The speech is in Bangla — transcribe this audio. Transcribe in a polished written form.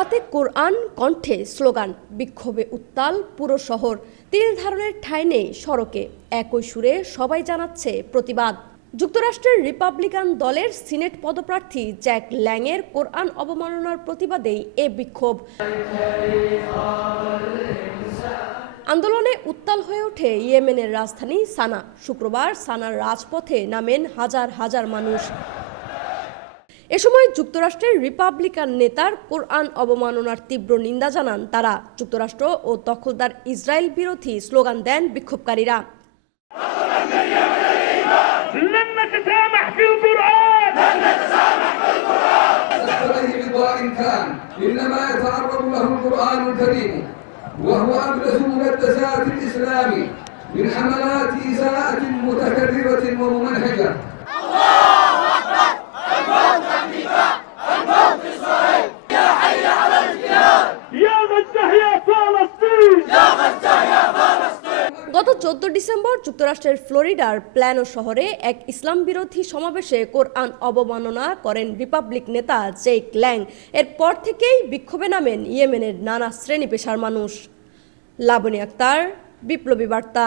হাতে কোরআন, কণ্ঠে স্লোগান, বিক্ষোভে উত্তাল পুরো শহর। তিল ধারণের ঠাঁই নেই সড়কে, একই সুরে সবাই জানাচ্ছে প্রতিবাদ। যুক্তরাষ্ট্রের রিপাবলিকান দলের সিনেট পদপ্রার্থী জ্যাক ল্যাংয়ের কোরআন অবমাননার প্রতিবাদেই এ বিক্ষোভ। আন্দোলনে উত্তাল হয়ে ওঠে ইয়েমেনের রাজধানী সানা। শুক্রবার সানার রাজপথে নামেন হাজার হাজার মানুষ। এ সময় যুক্তরাষ্ট্রের রিপাবলিকান নেতার কোরআন অবমাননার তীব্র নিন্দা জানান তারা। যুক্তরাষ্ট্র ও দখলদার ইসরায়েল বিরোধী স্লোগান দেন বিক্ষোভকারীরা। গত 14 ডিসেম্বর যুক্তরাষ্ট্রের ফ্লোরিডার প্ল্যানো শহরে এক ইসলাম বিরোধী সমাবেশে কোরআন অবমাননা করেন রিপাবলিক নেতা জ্যাক ল্যাং। এরপর থেকেই বিক্ষোভে নামেন ইয়েমেনের নানা শ্রেণী পেশার মানুষ। লাবনী আক্তার, বিপ্লবী বার্তা।